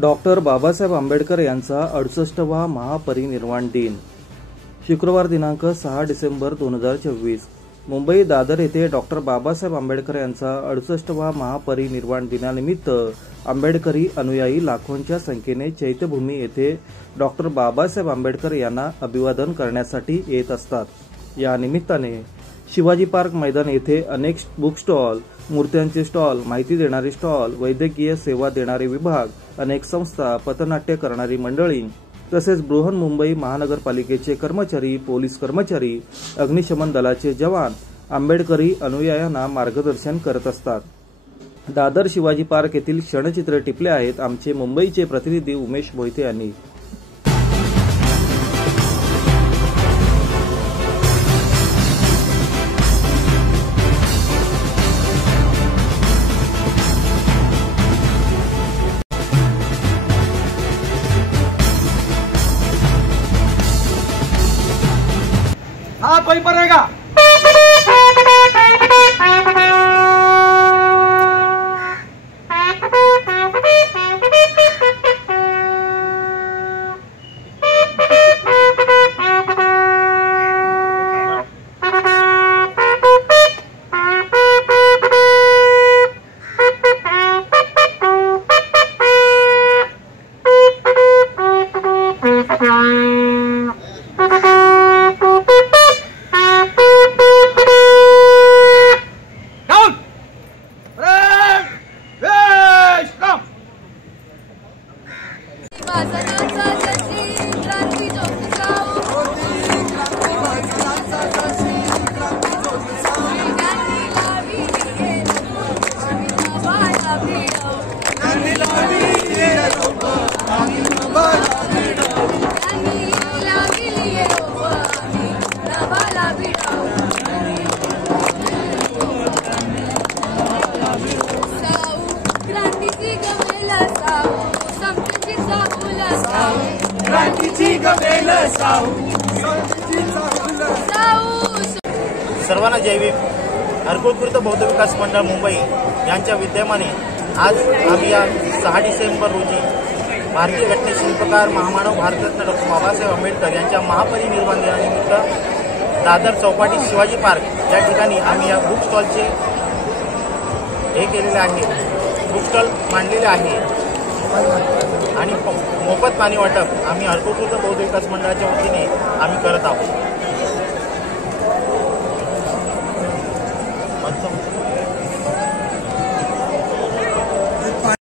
Doctor Babasaheb Ambedkar यांचा 68वा महापरिनिर्वाण दिन शुक्रवार दिनांक 6 डिसेंबर 2024 मुंबई दादर येथे डॉक्टर बाबासाहेब आंबेडकर यांचा 68वा महापरिनिर्वाण दिनानिमित्त आंबेडकरी अनुयायी लाखोंच्या संख्येने चैत्यभूमी येथे डॉक्टर बाबासाहेब आंबेडकर यांना अभिवादन करण्यासाठी येत असतात। या निमित्ताने शिवाजी पार्क मैदान येथे अनेक बुक स्टॉल, मूर्त्यांचे स्टॉल, माहिती देणारे स्टॉल, वैद्यकीय सेवा देणारे विभाग, अनेक संस्था, पथनाट्य करणारी मंडळी तसेच बृहन्मुंबई महानगरपालिकेचे कर्मचारी, पोलीस कर्मचारी, अग्निशमन दलाचे जवान आंबेडकरी अनुयायांना मार्गदर्शन करत असतात। दादर शिवाजी पार्क येथील क्षणचित्र टिपले आहेत आमचे मुंबईचे प्रतिनिधी उमेश मोहिते यांनी। हाँ कोई पड़ेगा सर्वांना जय भीम। हरकुळखुर्द बौद्ध विकास मंडळ मुंबई यांच्या विद्यमाने आज आम्ही या 6 डिसेंबर रोजी भारतीय घटनाशिल्पकार महामानव भारतरत्न डॉक्टर बाबासाहेब आंबेडकर यांच्या महापरिनिर्वाण दिनानिमित्त दादर चौपाटी शिवाजी पार्क या ठिकाणी आम्ही या बुक स्टॉलचे हे केलेले आहे, बुक स्टॉल मांडलेले आहे आणि मोफत पाणी वाटप आम्ही हरकुळखुर्द बौद्ध विकास मंडळाच्या वतीने आम्ही करत आहोत।